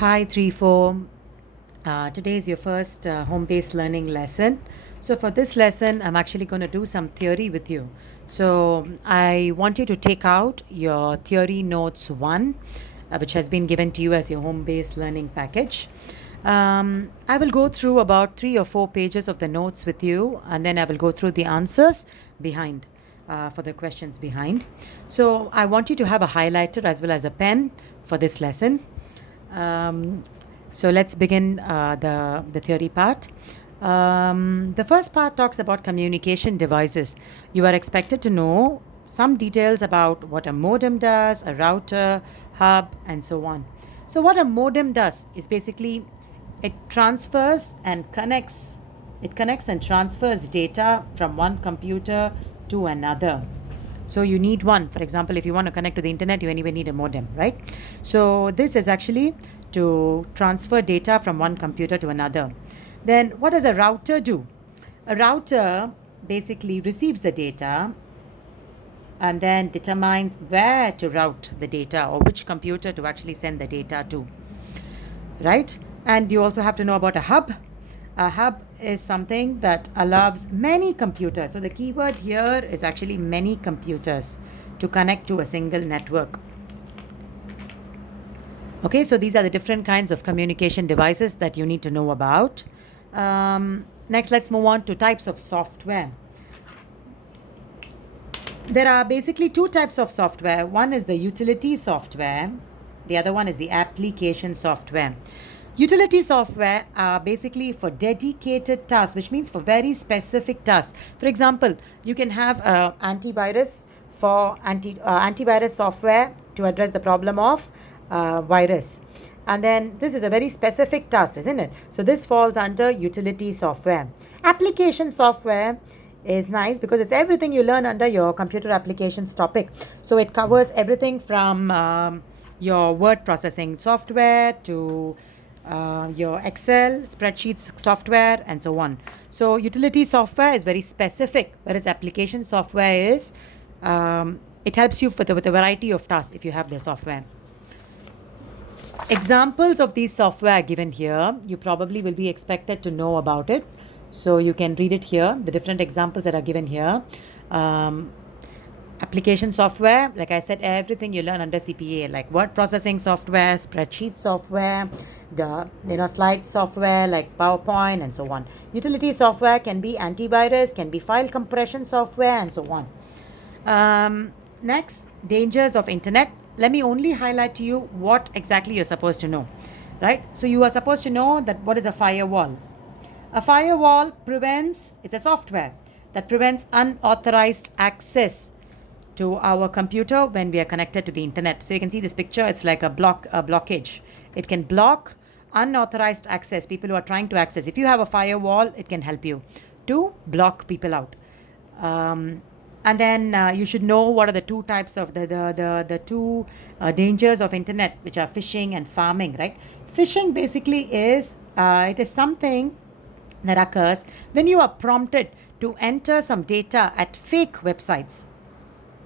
Hi, 3 4. Today is your first home based learning lesson. So, for this lesson, I'm actually going to do some theory with you. So, I want you to take out your theory notes 1, which has been given to you as your home based learning package. I will go through about 3 or 4 pages of the notes with you, and then I will go through the answers behind. For the questions behind. So, I want you to have a highlighter as well as a pen for this lesson. Um, so let's begin the theory part. The first part talks about communication devices. You are expected to know some details about what a modem does, a router, hub, and so on. So what a modem does is basically it transfers and connects. It connects and transfers data from one computer to another. So you need one. For example, if you want to connect to the internet, you anyway need a modem, right? So this is actually to transfer data from one computer to another. Then what does a router do? A router basically receives the data and then determines where to route the data or which computer to actually send the data to, right? And you also have to know about a hub. A hub is something that allows many computers. So the keyword here is actually many computers to connect to a single network. Okay, so these are the different kinds of communication devices that you need to know about. Next, let's move on to types of software. There are basically 2 types of software. One is the utility software. The other one is the application software. Utility software are basically for dedicated tasks, which means for very specific tasks. For example, you can have antivirus for antivirus software to address the problem of virus. And then this is a very specific task, isn't it? So this falls under utility software. Application software is nice because it's everything you learn under your computer applications topic. So it covers everything from your word processing software to your Excel, spreadsheets software, and so on. So utility software is very specific, whereas application software is it helps you with a variety of tasks if you have the software. Examples of these software are given here. You probably will be expected to know about it. So you can read it here, the different examples that are given here. Application software, like I said, everything you learn under CPA, like word processing software, spreadsheet software, the slide software like PowerPoint and so on. Utility software can be antivirus, can be file compression software, and so on. Next, dangers of internet. Let me only highlight to you what exactly you're supposed to know, right? So you are supposed to know that what is a firewall. A firewall it's a software that prevents unauthorized access to our computer when we are connected to the internet. So you can see this picture, it's like a blockage. It can block unauthorized access, people who are trying to access. If you have a firewall, it can help you to block people out. And then you should know what are the 2 types of the two dangers of internet, which are phishing and farming, right? Phishing basically is it is something that occurs when you are prompted to enter some data at fake websites,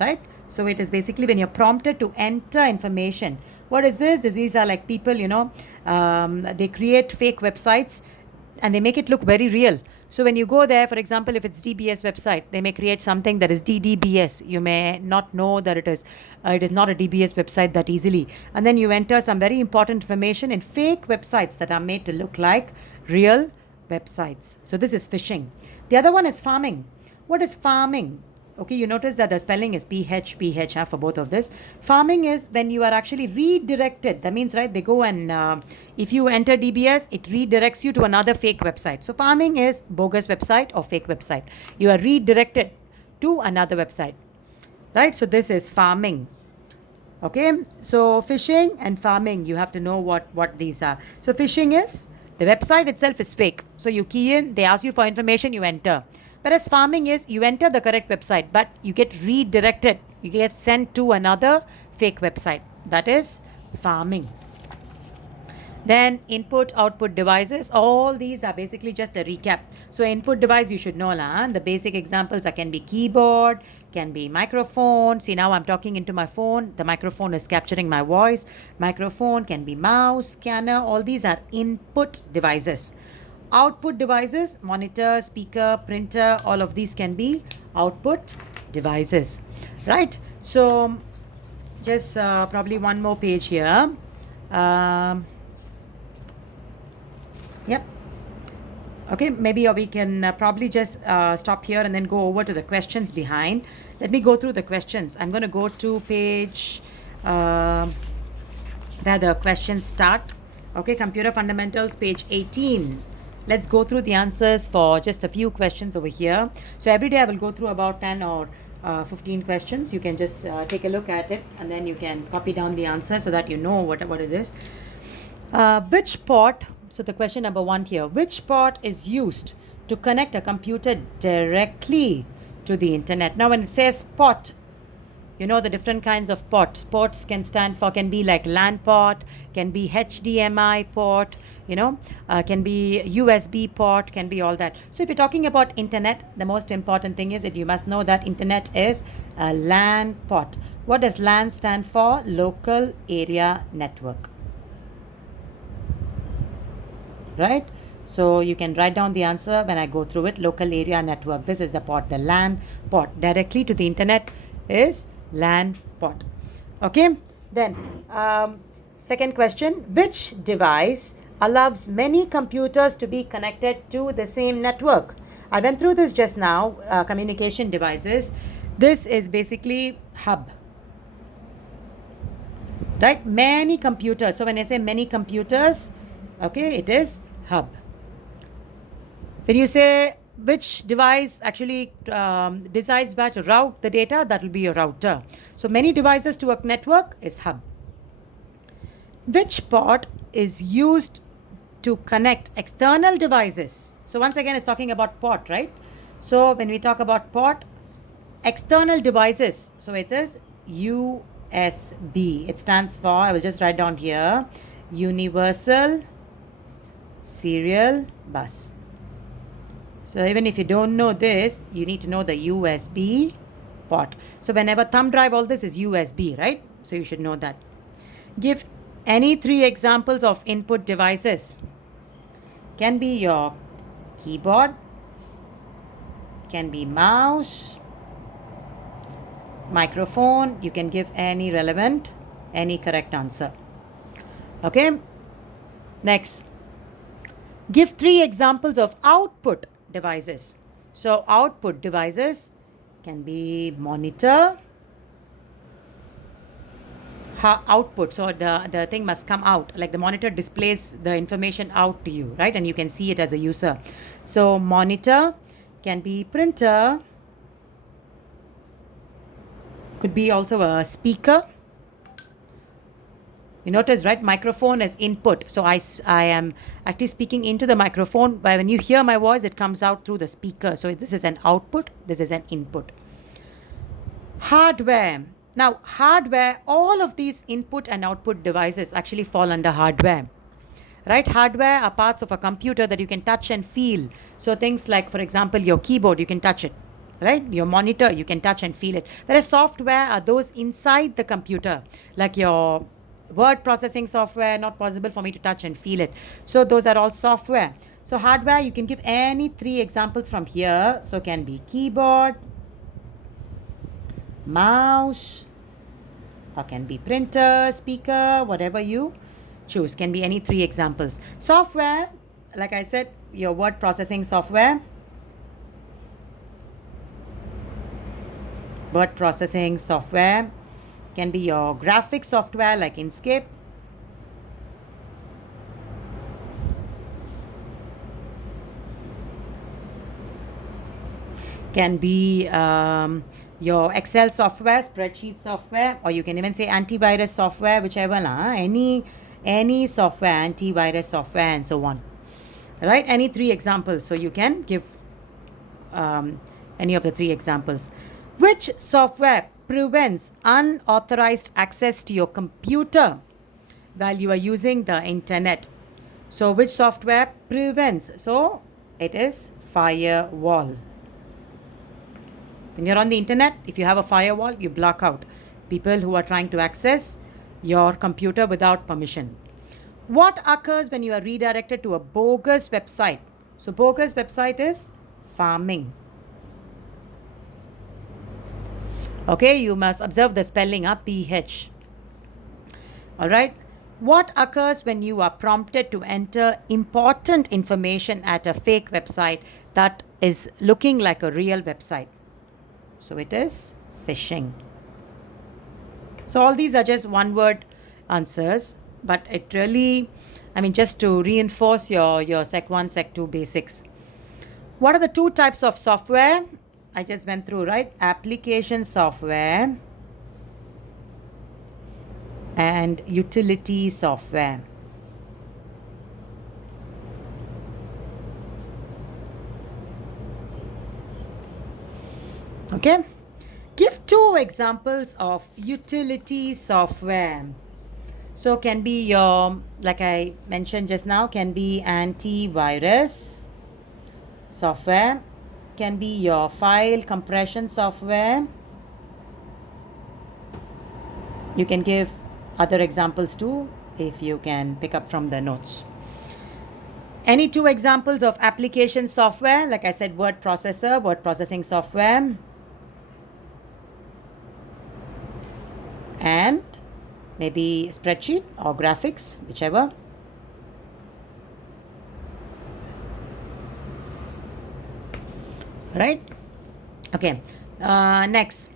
right? So it is basically when you're prompted to enter information. What is this? These are like people, they create fake websites and they make it look very real. So when you go there, for example, if it's DBS website, they may create something that is DDBS. You may not know that it is not a DBS website that easily. And then you enter some very important information in fake websites that are made to look like real websites. So this is phishing. The other one is farming. What is farming? Okay, you notice that the spelling is PH for both of this. Farming is when you are actually redirected. That means, right, they go and if you enter DBS, it redirects you to another fake website. So farming is bogus website or fake website. You are redirected to another website, right? So this is farming. Okay, so phishing and farming, you have to know what these are. So phishing is the website itself is fake. So you key in, they ask you for information, you enter. Whereas farming is you enter the correct website, but you get redirected. You get sent to another fake website. That is farming. Then input output devices, all these are basically just a recap. So input device you should know lah. The basic examples are can be keyboard, can be microphone. See, now I'm talking into my phone, the microphone is capturing my voice. Microphone can be mouse, scanner, all these are input devices. Output devices, monitor, speaker, printer, all of these can be output devices, right? So just probably one more page here. Yep. Okay, maybe we can probably just stop here and then go over to the questions behind. Let me go through the questions. I'm going to go to page where the questions start. Okay, computer fundamentals, page 18. Let's go through the answers for just a few questions over here. So every day I will go through about 10 or 15 questions. You can just take a look at it and then you can copy down the answer so that you know what is this. Which port, so the question number 1 here, which port is used to connect a computer directly to the internet? Now when it says port, you know the different kinds of ports. Ports can stand for, can be like LAN port, can be HDMI port, can be USB port, can be all that. So if you're talking about internet, the most important thing is that you must know that internet is a LAN port. What does LAN stand for? Local area network. Right? So you can write down the answer when I go through it. Local area network. This is the port, the LAN port. Directly to the internet is LAN port. Okay. Then second question, which device allows many computers to be connected to the same network? I went through this just now. Communication devices. This is basically hub. Right? Many computers. So when I say many computers, okay, it is hub. When you say which device actually decides where to route the data, that will be a router. So many devices to a network is hub. Which port is used to connect external devices? So once again, it's talking about port, right? So when we talk about port, external devices, so it is USB. It stands for, I will just write down here, Universal Serial Bus. So even if you don't know this, you need to know the USB port. So whenever thumb drive, all this is USB, right? So you should know that. Give any 3 examples of input devices. Can be your keyboard, can be mouse, microphone. You can give any relevant, any correct answer. Okay. Next. Give 3 examples of output devices. So output devices can be monitor, output, so the thing must come out, like the monitor displays the information out to you, right? And you can see it as a user. So monitor can be printer, could be also a speaker. You notice, right? Microphone is input. So I am actually speaking into the microphone. But when you hear my voice, it comes out through the speaker. So this is an output. This is an input. Hardware. Now, hardware, all of these input and output devices actually fall under hardware. Right? Hardware are parts of a computer that you can touch and feel. So things like, for example, your keyboard, you can touch it. Right? Your monitor, you can touch and feel it. Whereas software are those inside the computer, like your word processing software, not possible for me to touch and feel it. So those are all software. So hardware, you can give any 3 examples from here. So can be keyboard, mouse, or can be printer, speaker, whatever you choose. Can be any 3 examples. Software, like I said, your word processing software. Word processing software. Can be your graphics software like Inkscape. Can be your Excel software, spreadsheet software, or you can even say antivirus software, whichever, any software, antivirus software, and so on. Right? Any 3 examples. So you can give any of the 3 examples. Which software prevents unauthorized access to your computer while you are using the internet? So which software prevents? So it is firewall. When you're on the internet, if you have a firewall, you block out people who are trying to access your computer without permission. What occurs when you are redirected to a bogus website? So bogus website is farming. Okay, you must observe the spelling up PH. All right. What occurs when you are prompted to enter important information at a fake website that is looking like a real website? So it is phishing. So all these are just one word answers, but it really, just to reinforce your Sec 1, Sec 2 basics. What are the two types of software? I just went through, right? Application software and utility software. Okay. Give two examples of utility software. So can be your, like I mentioned just now, can be antivirus software, can be your file compression software. You can give other examples too if you can pick up from the notes. Any two examples of application software? Like I said, word processor, word processing software, and maybe spreadsheet or graphics, whichever. Right? Okay. Next.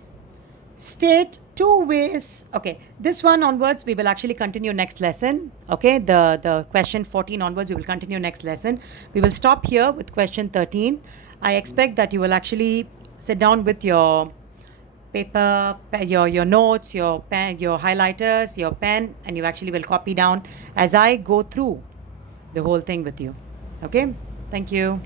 State two ways. Okay. This one onwards, we will actually continue next lesson. Okay. The question 14 onwards, we will continue next lesson. We will stop here with question 13. I expect that you will actually sit down with your paper, your notes, your pen, your highlighters, your pen, and you actually will copy down as I go through the whole thing with you. Okay. Thank you.